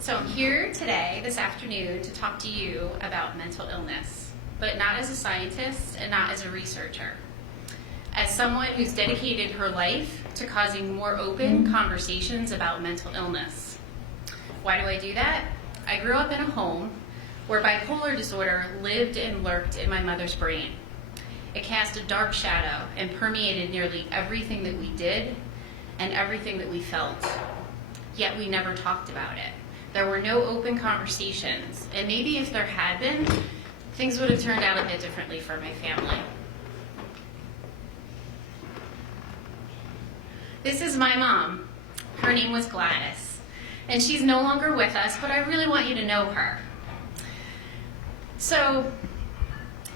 So I'm here today, this afternoon, to talk to you about mental illness, but not as a scientist and not as a researcher. As someone who's dedicated her life to causing more open conversations about mental illness. Why do I do that? I grew up in a home where bipolar disorder lived and lurked in my mother's brain. It cast a dark shadow and permeated nearly everything that we did and everything that we felt. Yet we never talked about it. There were no open conversations, and maybe if there had been, things would have turned out a bit differently for my family. This is my mom. Her name was Gladys, and she's no longer with us, but I really want you to know her. So,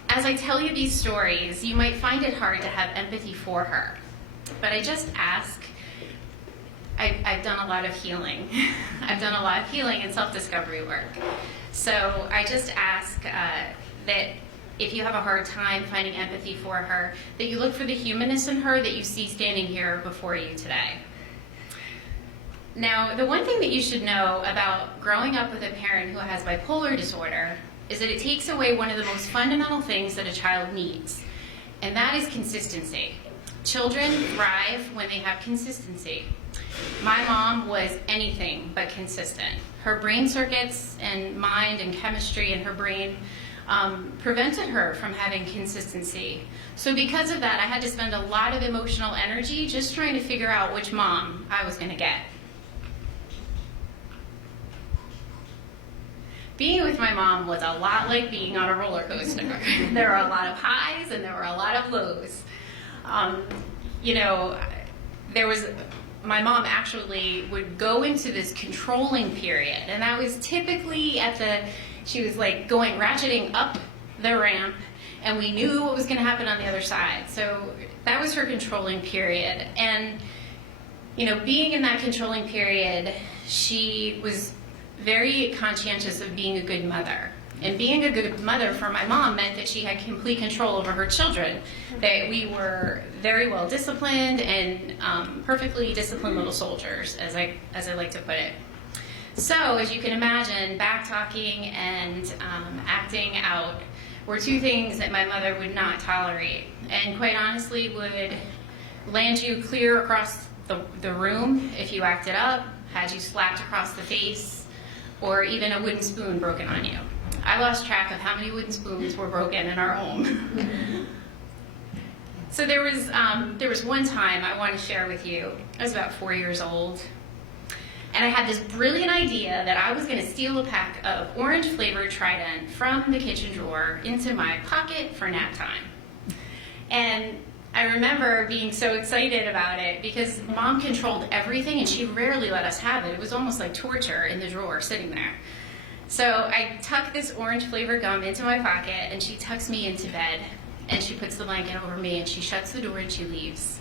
as I tell you these stories, you might find it hard to have empathy for her, but I just ask. I've done a lot of healing. I've done a lot of healing and self-discovery work. So I just ask that if you have a hard time finding empathy for her, that you look for the humanness in her that you see standing here before you today. Now, the one thing that you should know about growing up with a parent who has bipolar disorder is that it takes away one of the most fundamental things that a child needs, and that is consistency. Children thrive when they have consistency. My mom was anything but consistent. Her brain circuits and mind and chemistry in her brain prevented her from having consistency. So because of that, I had to spend a lot of emotional energy just trying to figure out which mom I was going to get. Being with my mom was a lot like being on a roller coaster. There were a lot of highs and there were a lot of lows. My mom actually would go into this controlling period, and that was typically she was like ratcheting up the ramp, and we knew what was going to happen on the other side. So that was her controlling period. And, being in that controlling period, she was very conscientious of being a good mother. And being a good mother for my mom meant that she had complete control over her children, that we were very well disciplined and perfectly disciplined little soldiers, as I like to put it. So, as you can imagine, back-talking and acting out were two things that my mother would not tolerate, and quite honestly would land you clear across the room if you acted up, had you slapped across the face, or even a wooden spoon broken on you. I lost track of how many wooden spoons were broken in our home. So there was one time I want to share with you. I was about 4 years old, and I had this brilliant idea that I was going to steal a pack of orange-flavored Trident from the kitchen drawer into my pocket for nap time. And I remember being so excited about it because Mom controlled everything, and she rarely let us have it. It was almost like torture in the drawer sitting there. So I tuck this orange flavored gum into my pocket, and she tucks me into bed, and she puts the blanket over me, and she shuts the door and she leaves.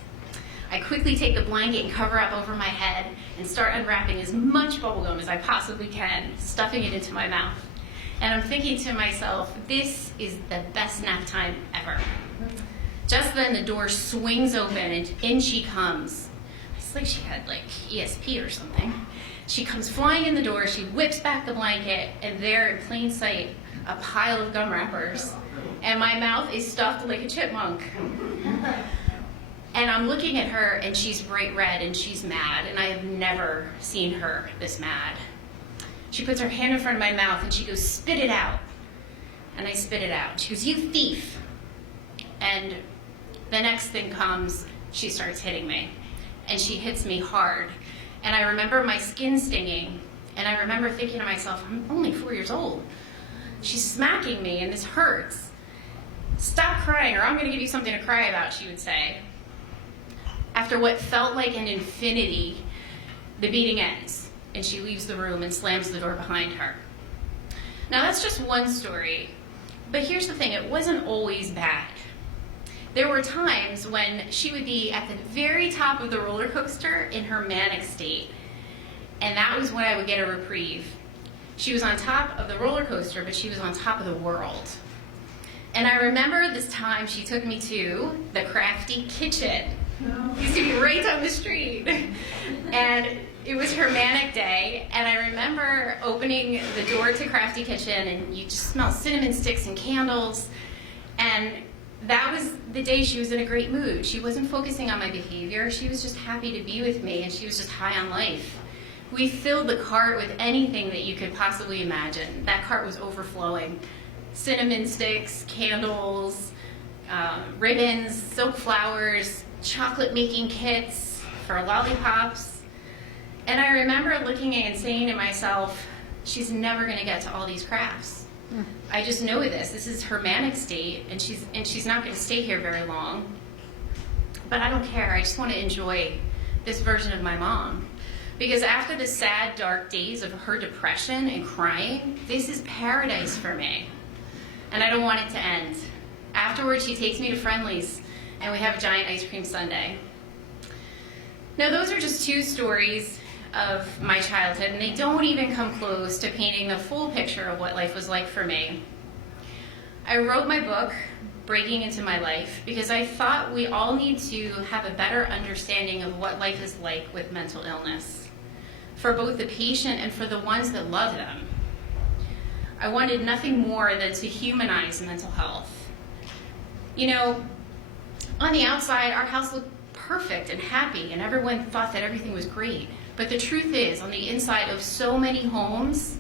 I quickly take the blanket and cover up over my head and start unwrapping as much bubble gum as I possibly can, stuffing it into my mouth. And I'm thinking to myself, this is the best nap time ever. Just then the door swings open and in she comes. It's like she had ESP or something. She comes flying in the door, she whips back the blanket, and there in plain sight, a pile of gum wrappers. And my mouth is stuffed like a chipmunk. And I'm looking at her, and she's bright red, and she's mad, and I have never seen her this mad. She puts her hand in front of my mouth, and she goes, "Spit it out." And I spit it out. She goes, "You thief." And the next thing comes, she starts hitting me. And she hits me hard. And I remember my skin stinging, and I remember thinking to myself, I'm only 4 years old. She's smacking me, and this hurts. "Stop crying, or I'm going to give you something to cry about," she would say. After what felt like an infinity, the beating ends, and she leaves the room and slams the door behind her. Now, that's just one story, but here's the thing, it wasn't always bad. There were times when she would be at the very top of the roller coaster in her manic state, and that was when I would get a reprieve. She was on top of the roller coaster, but she was on top of the world. And I remember this time she took me to the Crafty Kitchen. It used to be right down the street. And It was her manic day, and I remember opening the door to Crafty Kitchen, and you just smell cinnamon sticks and candles, and that was the day she was in a great mood. She wasn't focusing on my behavior. She was just happy to be with me, and she was just high on life. We filled the cart with anything that you could possibly imagine. That cart was overflowing. Cinnamon sticks, candles, ribbons, silk flowers, chocolate making kits for lollipops. And I remember looking at it and saying to myself, she's never going to get to all these crafts. I just know this. This is her manic state, and she's not going to stay here very long. But I don't care. I just want to enjoy this version of my mom. Because after the sad, dark days of her depression and crying, this is paradise for me. And I don't want it to end. Afterwards, she takes me to Friendly's, and we have a giant ice cream sundae. Now, those are just two stories of my childhood, and they don't even come close to painting the full picture of what life was like for me. I wrote my book, Breaking Into My Life, because I thought we all need to have a better understanding of what life is like with mental illness, for both the patient and for the ones that love them. I wanted nothing more than to humanize mental health. You know, on the outside, our house looked perfect and happy, and everyone thought that everything was great. But the truth is, on the inside of so many homes,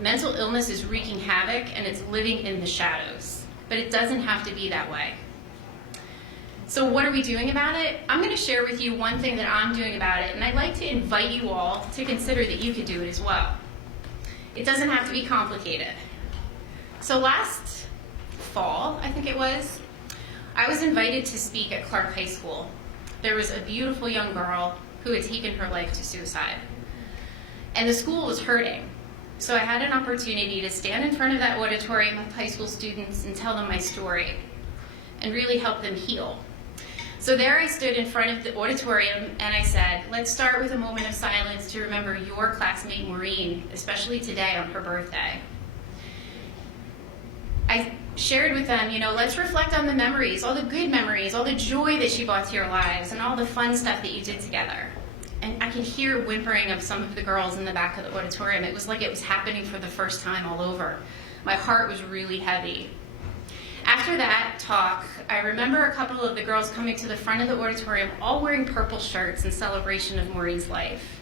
mental illness is wreaking havoc, and it's living in the shadows. But it doesn't have to be that way. So what are we doing about it? I'm going to share with you one thing that I'm doing about it, and I'd like to invite you all to consider that you could do it as well. It doesn't have to be complicated. So last fall, I think it was, I was invited to speak at Clark High School. There was a beautiful young girl who had taken her life to suicide. And the school was hurting. So I had an opportunity to stand in front of that auditorium of high school students and tell them my story and really help them heal. So there I stood in front of the auditorium and I said, let's start with a moment of silence to remember your classmate Maureen, especially today on her birthday. I shared with them, let's reflect on the memories, all the good memories, all the joy that she brought to your lives, and all the fun stuff that you did together. And I could hear whimpering of some of the girls in the back of the auditorium. It was like it was happening for the first time all over. My heart was really heavy. After that talk, I remember a couple of the girls coming to the front of the auditorium, all wearing purple shirts in celebration of Maureen's life.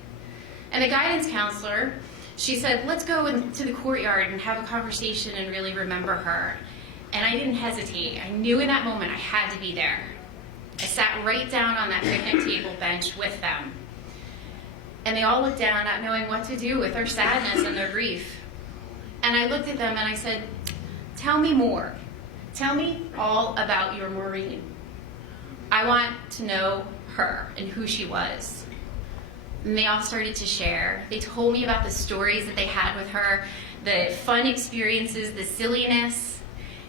And the guidance counselor, she said, let's go into the courtyard and have a conversation and really remember her. And I didn't hesitate. I knew in that moment I had to be there. I sat right down on that picnic table bench with them. And they all looked down, not knowing what to do with their sadness and their grief. And I looked at them and I said, tell me more. Tell me all about your Maureen. I want to know her and who she was. And they all started to share. They told me about the stories that they had with her, the fun experiences, the silliness,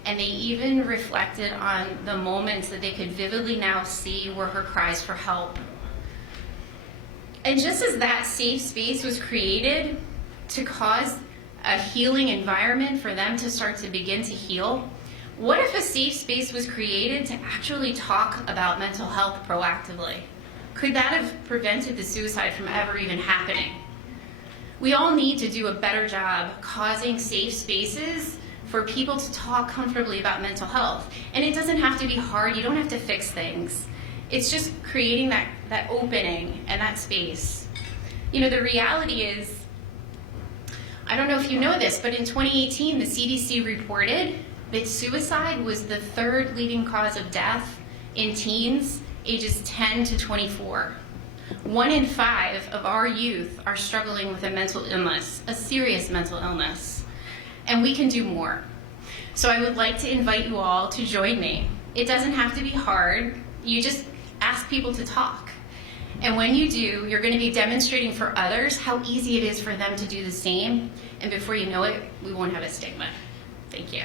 and they even reflected on the moments that they could vividly now see were her cries for help. And just as that safe space was created to cause a healing environment for them to start to begin to heal, what if a safe space was created to actually talk about mental health proactively? Could that have prevented the suicide from ever even happening? We all need to do a better job causing safe spaces for people to talk comfortably about mental health. And it doesn't have to be hard. You don't have to fix things. It's just creating that opening and that space. The reality is, I don't know if you know this, but in 2018, the CDC reported that suicide was the third leading cause of death in teens ages 10 to 24. 1 in 5 of our youth are struggling with a mental illness, a serious mental illness. And we can do more. So I would like to invite you all to join me. It doesn't have to be hard. You just ask people to talk. And when you do, you're going to be demonstrating for others how easy it is for them to do the same. And before you know it, we won't have a stigma. Thank you.